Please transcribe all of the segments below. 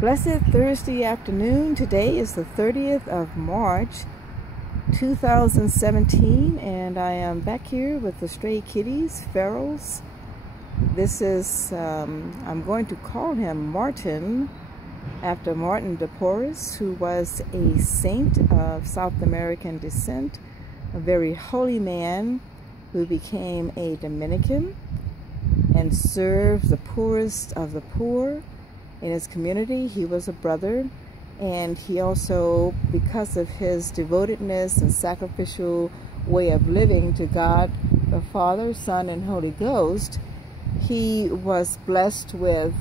Blessed Thursday afternoon. Today is the 30th of March 2017, and I am back here with the stray kitties, ferals. This is, I'm going to call him Martin, after Martin de Porres, who was a saint of South American descent, a very holy man who became a Dominican and served the poorest of the poor in his community. He was a brother, and he also, because of his devotedness and sacrificial way of living to God the Father, Son, and Holy Ghost, he was blessed with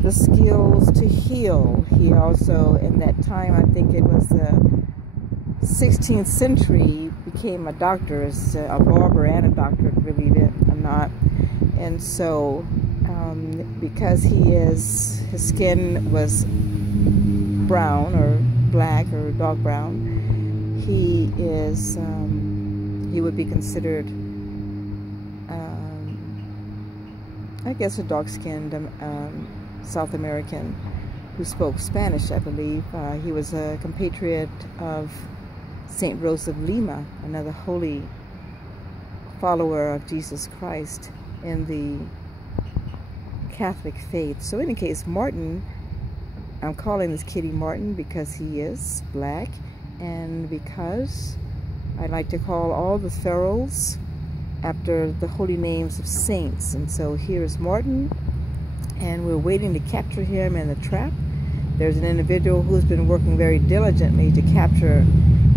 the skills to heal. He also, in that time, I think it was the 16th century, became a doctor, a barber and a doctor, believe it or not. And so because his skin was brown or black or dark brown, he would be considered, I guess, a dark-skinned South American who spoke Spanish, I believe. He was a compatriot of Saint Rose of Lima, another holy follower of Jesus Christ in the Catholic faith. So in any case, Martin, I'm calling this kitty Martin because he is black, and because I like to call all the ferals after the holy names of saints. And so here is Martin, and we're waiting to capture him in the trap. There's an individual who's been working very diligently to capture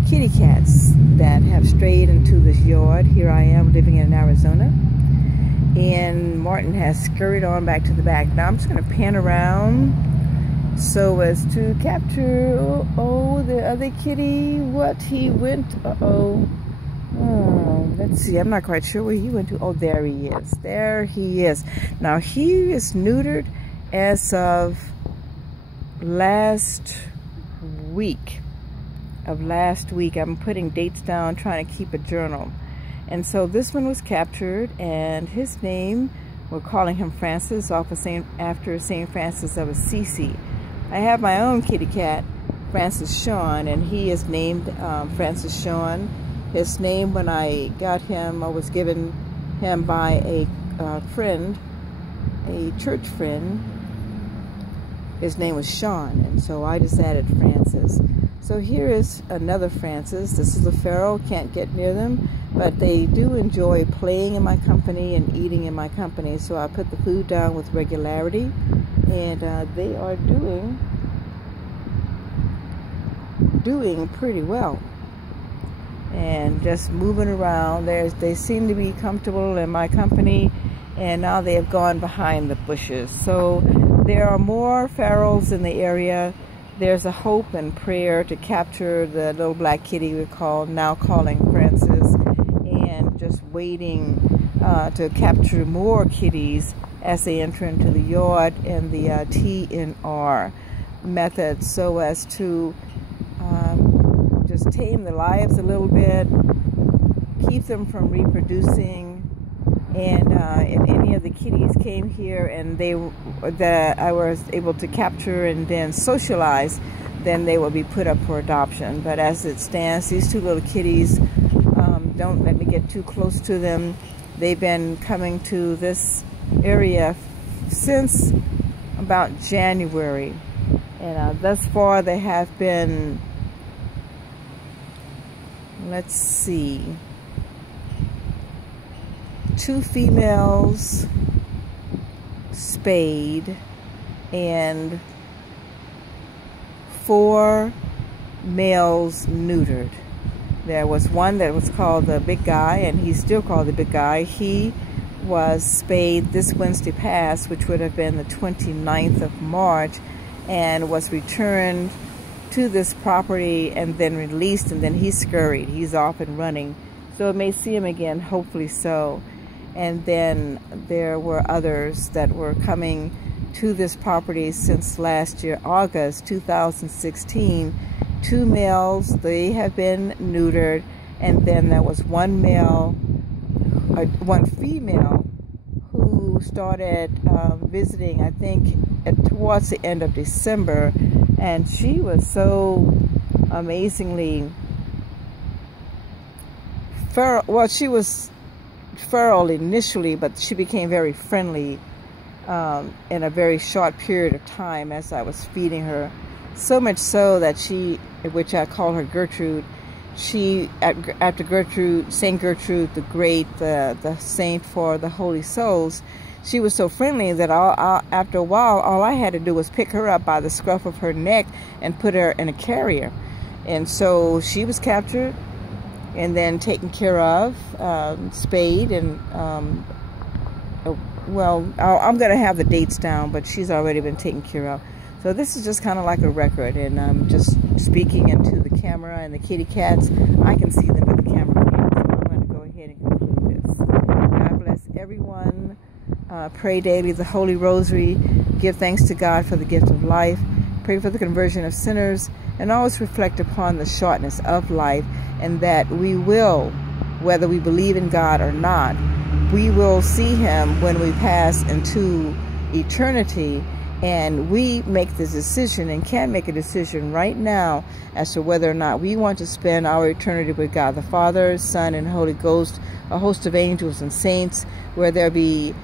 kitty cats that have strayed into this yard. Here I am living in Arizona, and Martin has scurried on back to the back. Now I'm just going to pan around so as to capture, the other kitty. What he went, let's see, I'm not quite sure where he went to. Oh, there he is. There he is. Now he is neutered as of last week. I'm putting dates down, trying to keep a journal. And so this one was captured, and his name, we're calling him Francis, after Saint Francis of Assisi. I have my own kitty cat, Francis Sean, and he is named Francis Sean. His name, when I got him, was given him by a friend, a church friend. His name was Sean, and so I just added Francis. So here is another Francis. This is a feral, can't get near them, but they do enjoy playing in my company and eating in my company. So I put the food down with regularity, and they are doing pretty well. And just moving around. They seem to be comfortable in my company, and now they have gone behind the bushes. So there are more ferals in the area. There's a hope and prayer to capture the little black kitty we're now calling Francis, and just waiting to capture more kitties as they enter into the yard in the TNR method, so as to just tame the lives a little bit, keep them from reproducing. And if any of the kitties came here and I was able to capture and then socialize, then they will be put up for adoption. But as it stands, these two little kitties, don't let me get too close to them. They've been coming to this area since about January, and thus far they have been, let's see, 2 females spayed and 4 males neutered. There was one that was called the Big Guy, and he's still called the Big Guy. He was spayed this Wednesday past, which would have been the 29th of March, and was returned to this property and then released, and then he scurried. He's off and running. So I may see him again, hopefully so. And then there were others that were coming to this property since last year, August 2016. 2 males, they have been neutered, and then there was one female who who started visiting, I think, towards the end of December, and she was so amazingly feral. Well, she was feral initially, but she became very friendly in a very short period of time as I was feeding her. So much so that she, which I call her Gertrude, after Gertrude, Saint Gertrude the Great, the saint for the holy souls, she was so friendly that after a while, all I had to do was pick her up by the scruff of her neck and put her in a carrier. And so she was captured and then taken care of, spayed, and well, I'm going to have the dates down, but she's already been taken care of. So this is just kind of like a record, and I'm just speaking into the camera, and the kitty cats, I can see them, but the camera can't. So I'm going to go ahead and conclude this. God bless everyone. Pray daily the Holy Rosary. Give thanks to God for the gift of life. Pray for the conversion of sinners, and always reflect upon the shortness of life, and that we will, whether we believe in God or not, we will see Him when we pass into eternity. And we make the decision, and can make a decision right now, as to whether or not we want to spend our eternity with God the Father, Son, and Holy Ghost, a host of angels and saints, where there be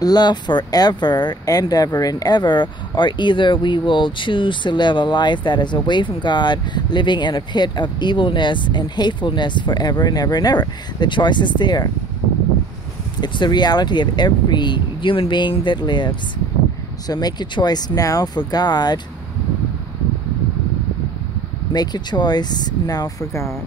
love forever and ever and ever, or either we will choose to live a life that is away from God, living in a pit of evilness and hatefulness forever and ever and ever. The choice is there. It's the reality of every human being that lives. So make your choice now for God. Make your choice now for God.